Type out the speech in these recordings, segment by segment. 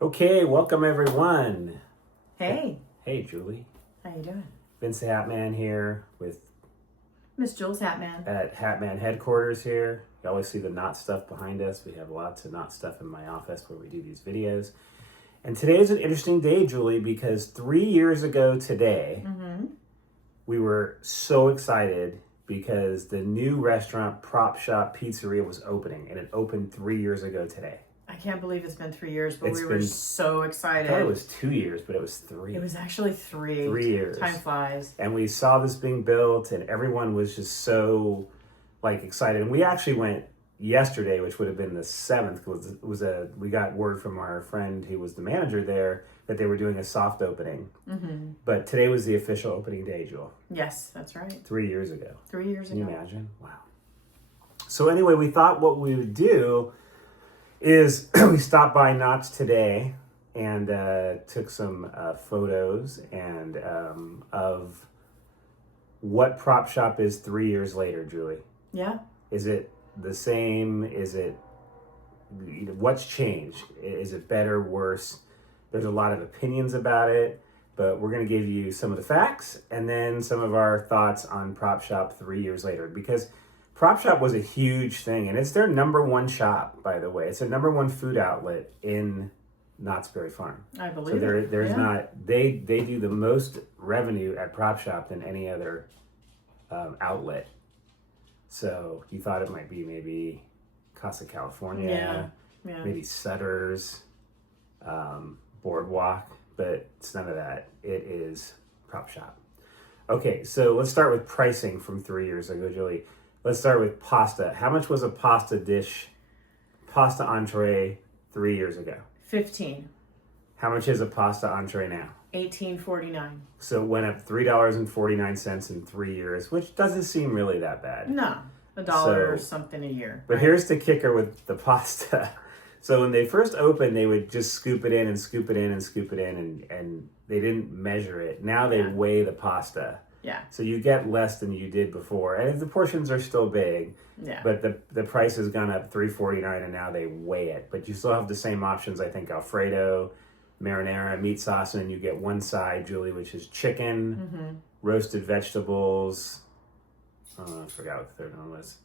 Okay, welcome everyone. Hey, Hey, Julie. how you doing? Vince the Hatman here with Miss Jules Hatman. at Hatman headquarters here. You always see the Knott stuff behind us. We have lots of Knott stuff in my office where we do these videos. And today is an interesting day, Julie, because 3 years ago today, we were so excited because the new restaurant Prop Shop Pizzeria was opening, and it opened 3 years ago today. I can't believe it's been 3 years, but It's we were been- so excited. I thought it was 2 years, but it was three. It was actually 3. 3 years. Time flies. And we saw this being built, and everyone was just so excited. And we actually went yesterday, which would have been the 7th, because we got word from our friend who was the manager there that they were doing a soft opening. But today was the official opening day, Jewel. Yes, that's right. 3 years ago. 3 years Can you ago. imagine? Wow. So anyway, we thought what we would do is we stopped by Knott's today and took some photos and of what Prop Shop is 3 years later, Julie. Yeah. Is it the same? Is it, what's changed? Is it better, worse? There's a lot of opinions about it, but we're going to give you some of the facts and then some of our thoughts on Prop Shop 3 years later, because Prop Shop was a huge thing, and it's their number one shop, by the way. It's a number one food outlet in Knott's Berry Farm. I believe So it. there's Yeah. not, they do the most revenue at Prop Shop than any other outlet. So you thought it might be maybe Casa California, Yeah. maybe Sutter's, Boardwalk, but it's none of that. It is Prop Shop. Okay, so let's start with pricing from 3 years ago, Julie. Let's start with pasta. How much was a pasta entree 3 years ago? 15. How much is a pasta entree now? 18.49. So it went up $3.49 in 3 years, which doesn't seem really that bad. No, $1 or So- something a year. But right? here's the kicker with the pasta. So when they first opened, they would just scoop it in and scoop it in and scoop it in, and they didn't measure it. Now they Yeah. weigh the pasta. Yeah. So you get less than you did before. And the portions are still big, Yeah. but the price has gone up $3.49, and now they weigh it. But you still have the same options, I think, Alfredo, marinara, meat sauce, and then you get one side, Julie, which is chicken, roasted vegetables. I forgot what the third one was.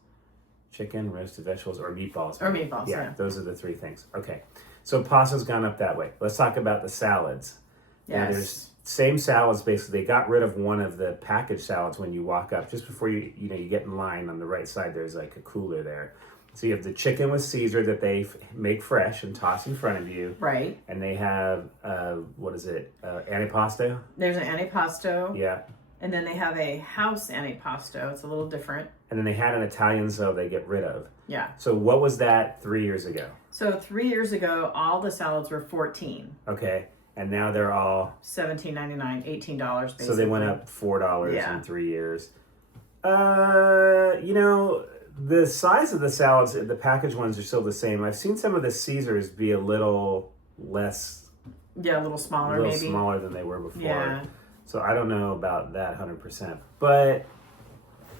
Chicken, roasted vegetables, or meatballs. Or meatballs, Yeah, yeah. those are the three things. Okay. So pasta's gone up that way. Let's talk about the salads. Now, Yes. there's same salads, basically. They got rid of one of the packaged salads when you walk up. Just before you get in line on the right side, there's like a cooler there. So you have the chicken with Caesar that they make fresh and toss in front of you. Right. And they have, antipasto? There's an antipasto, Yeah. and then they have a house antipasto. It's a little different. And then they had an Italian so they get rid of. Yeah. So what was that 3 years ago? So 3 years ago, all the salads were 14. Okay. And now they're all, $17.99, $18 basically. so they went up $4 Yeah. in 3 years. The size of the salads, the packaged ones are still the same. I've seen some of the Caesars be a little less, Yeah, a little smaller maybe. smaller than they were before. Yeah. So I don't know about that 100%. But,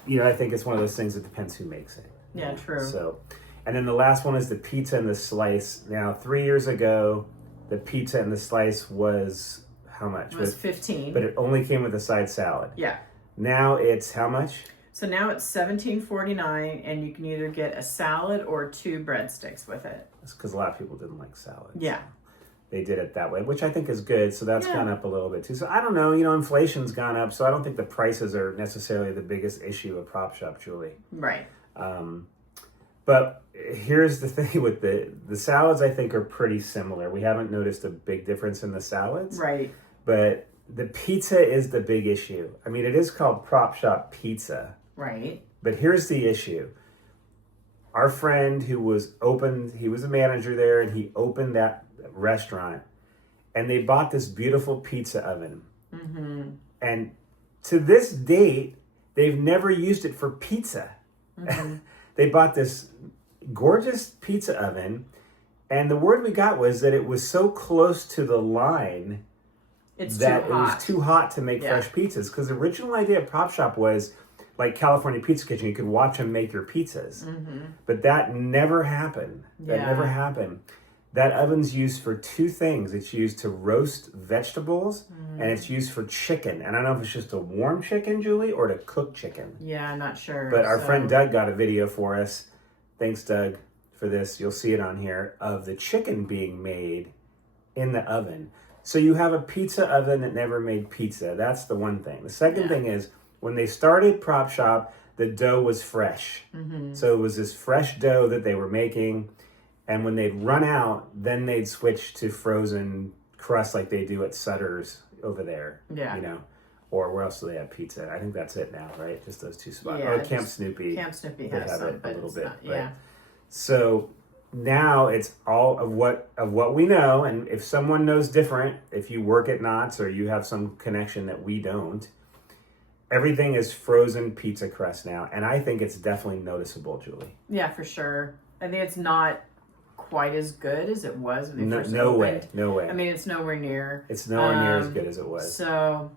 I think it's one of those things that depends who makes it. Yeah, true. So, and then the last one is the pizza and the slice. Now, 3 years ago, the pizza and the slice was how much? It was 15. But it only came with a side salad. Yeah. Now it's how much? So now it's $17.49, and you can either get a salad or 2 breadsticks with it. It's because a lot of people didn't like salads. Yeah. They did it that way, which I think is good. So that's Yeah. gone up a little bit too. So I don't know, inflation's gone up. So I don't think the prices are necessarily the biggest issue of Prop Shop, Julie. Right. But here's the thing with the salads, I think, are pretty similar. We haven't noticed a big difference in the salads. Right. But the pizza is the big issue. I mean, it is called Prop Shop Pizza. Right. But here's the issue. Our friend he was a manager there, and he opened that restaurant, and they bought this beautiful pizza oven. Mm-hmm. And to this date, they've never used it for pizza. Mm-hmm. They bought this gorgeous pizza oven, and the word we got was that it was so close to the line It's that too it was hot. too hot to make Yeah. fresh pizzas. Because the original idea of Prop Shop was like California Pizza Kitchen. You could watch them make your pizzas. Mm-hmm. But that never happened. That Yeah. never happened. That oven's used for two things. It's used to roast vegetables, and it's used for chicken. And I don't know if it's just a warm chicken, Julie, or to cook chicken. Yeah, I'm not sure. But our friend Doug got a video for us. Thanks, Doug, for this. You'll see it on here, of the chicken being made in the oven. So you have a pizza oven that never made pizza. That's the one thing. The second thing is, when they started Prop Shop, the dough was fresh. So it was this fresh dough that they were making. And when they'd run out, then they'd switch to frozen crust like they do at Sutter's over there. Yeah. You know, or where else do they have pizza? I think that's it now, right? Just those two spots. Yeah, or Camp Snoopy. Camp Snoopy they has have some, it a but little it's bit. not, But, so now it's all of what we know. And if someone knows different, if you work at Knott's or you have some connection that we don't, everything is frozen pizza crust now. And I think it's definitely noticeable, Julie. Yeah, for sure. I think it's not quite as good as it was when they first No opened. way. I mean, it's nowhere near. It's nowhere near as good as it was. So,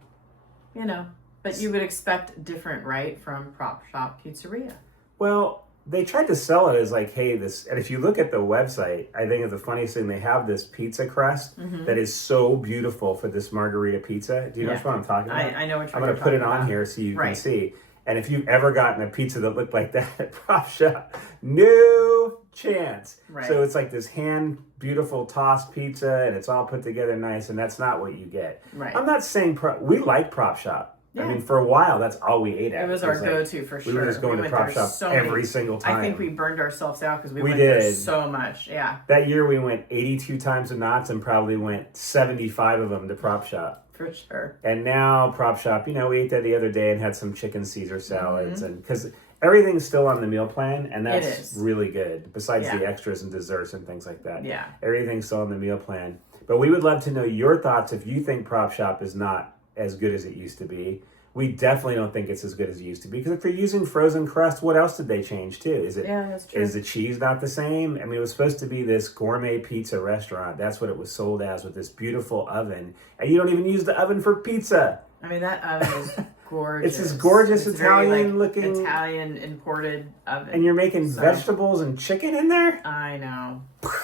but you would expect different, right, from Prop Shop Pizzeria. Well, they tried to sell it as like, hey, this, and if you look at the website, I think it's the funniest thing. They have this pizza crust that is so beautiful for this margarita pizza. Do you know which one I'm talking about? I know which one I'm going to put it on about. here so you can Right. see. And if you've ever gotten a pizza that looked like that at Prop Shop, no chance. Right. So it's like this hand beautiful tossed pizza, and it's all put together nice, and that's not what you get. Right. I'm not saying we like Prop Shop. Yeah. I mean, for a while, that's all we ate at. It was our go-to for sure. We were just going to went Prop there Shop so every many- single time. I think we burned ourselves out because we We went there did. so much. Yeah, That year we went 82 times to Knott's and probably went 75 of them to Prop Shop. for sure. And now Prop Shop, we ate that the other day and had some chicken Caesar salads, and because everything's still on the meal plan, and that's is. really good. Besides the Yeah. extras and desserts and things like that, Yeah. everything's still on the meal plan. But we would love to know your thoughts if you think Prop Shop is not as good as it used to be. We definitely don't think it's as good as it used to be, because if you're using frozen crust, what else did they change too? Is That's true. Is the cheese not the same? I mean, it was supposed to be this gourmet pizza restaurant. That's what it was sold as, with this beautiful oven. And you don't even use the oven for pizza. I mean, that oven is gorgeous. It's this gorgeous It's very, Italian-looking- Italian imported oven. And you're making So- vegetables and chicken in there? I know.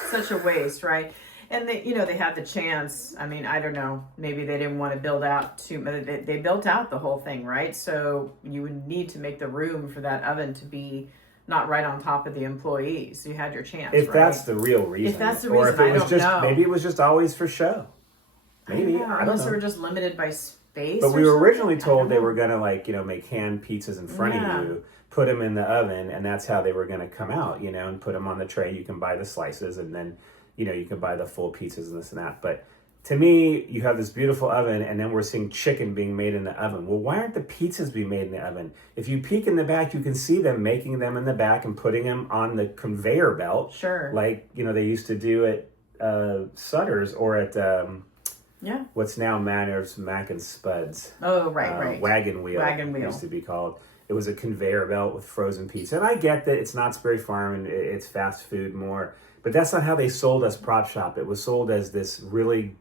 Such a waste, right? And they had the chance. I mean, I don't know. Maybe they didn't want to build out they built out the whole thing, right? So you would need to make the room for that oven to be not right on top of the employees. You had your chance, If right? that's the real reason. If that's the Or reason, if it I was don't just, know. maybe it was just always for show. Maybe. I don't Unless know. they were just limited by space. But or we were something. originally I don't told they know. were going to make hand pizzas in front Yeah. of you, put them in the oven, and that's how they were going to come out, and put them on the tray. You can buy the slices, and then, you can buy the full pizzas and this and that. But to me, you have this beautiful oven, and then we're seeing chicken being made in the oven. Well, why aren't the pizzas being made in the oven? If you peek in the back, you can see them making them in the back and putting them on the conveyor belt. Sure. Like, they used to do at Sutter's or at what's now Manners Mac and Spuds. Oh, right. Wagon Wheel. Wagon Wheel. Used to be called. It was a conveyor belt with frozen pizza. And I get that it's Knott's Berry Farm and it's fast food more. But that's not how they sold us Prop Shop. It was sold as this really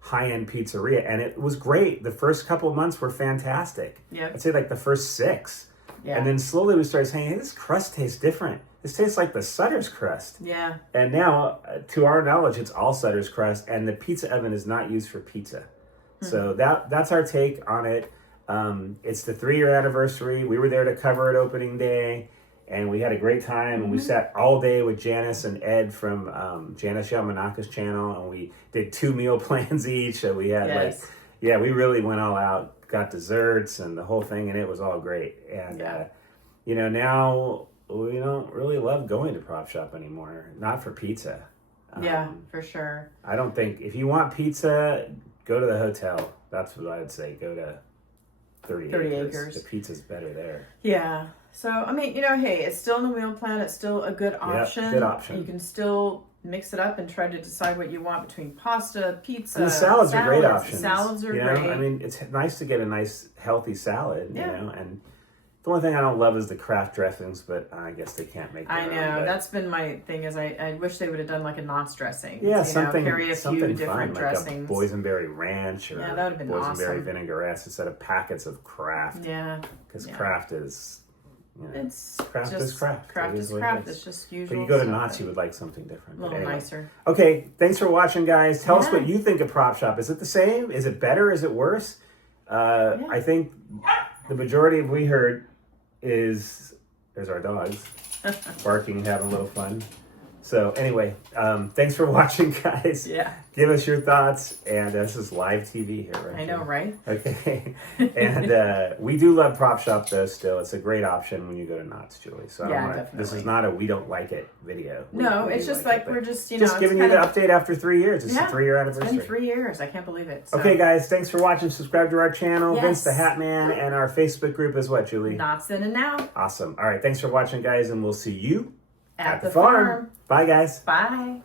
high-end pizzeria. And it was great. The first couple of months were fantastic. Yep. I'd say like the first 6. Yeah. And then slowly we started saying, hey, this crust tastes different. This tastes like the Sutter's crust. Yeah. And now, to our knowledge, it's all Sutter's crust, and the pizza oven is not used for pizza. So that's our take on it. It's the 3-year anniversary. We were there to cover it opening day, and we had a great time. And we sat all day with Janice and Ed from Janice Yamanaka's channel, and we did 2 meal plans each. So we had we really went all out, got desserts and the whole thing, and it was all great. And now we don't really love going to Prop Shop anymore. Not for pizza. For sure. I don't think, if you want pizza, go to the hotel. That's what I would say. Go to 30 acres. The pizza's better there. Yeah. So, I mean, hey, it's still in the meal plan. It's still a good option. Good option. You can still mix it up and try to decide what you want between pasta, pizza. And the salads are great options. Salads are great. I mean, it's nice to get a nice, healthy salad, Yeah. and the only thing I don't love is the craft dressings, but I guess they can't make their I own, know. but That's been my thing is I wish they would have done like a Knott's dressing. Yeah, something carry a something few different fun, dressings. like a boysenberry ranch or Yeah, that would've been boysenberry awesome. vinaigrette instead of packets of Kraft. Yeah. Because Kraft is You know, It's craft just is craft. Craft It is what it craft. is. It's just But usual. you go to stuff, Knott's, but you would like something different. a But little anyway. nicer. Okay, thanks for watching, guys. Tell us Yeah. what you think of Prop Shop. Is it the same? Is it better? Is it worse? I think the majority of we heard is there's our dogs barking and having a little fun. So anyway, thanks for watching, guys. Yeah. Give us your thoughts. And this is live TV here, right? I know, right? Okay. And we do love Prop Shop, though, still. It's a great option when you go to Knott's, Julie. So Yeah, this definitely. is not a we don't like it video. No, We it's do just like like it, but we're just, just giving you the update after 3 years. It's a 3-year anniversary. It's been 3 years. I can't believe it. So. Okay, guys, thanks for watching. Subscribe to our channel, Yes. Vince the Hat Man, and our Facebook group is what, Julie? Knott's in and out. Awesome. All right, thanks for watching, guys, and we'll see you At the farm. Bye, guys. Bye.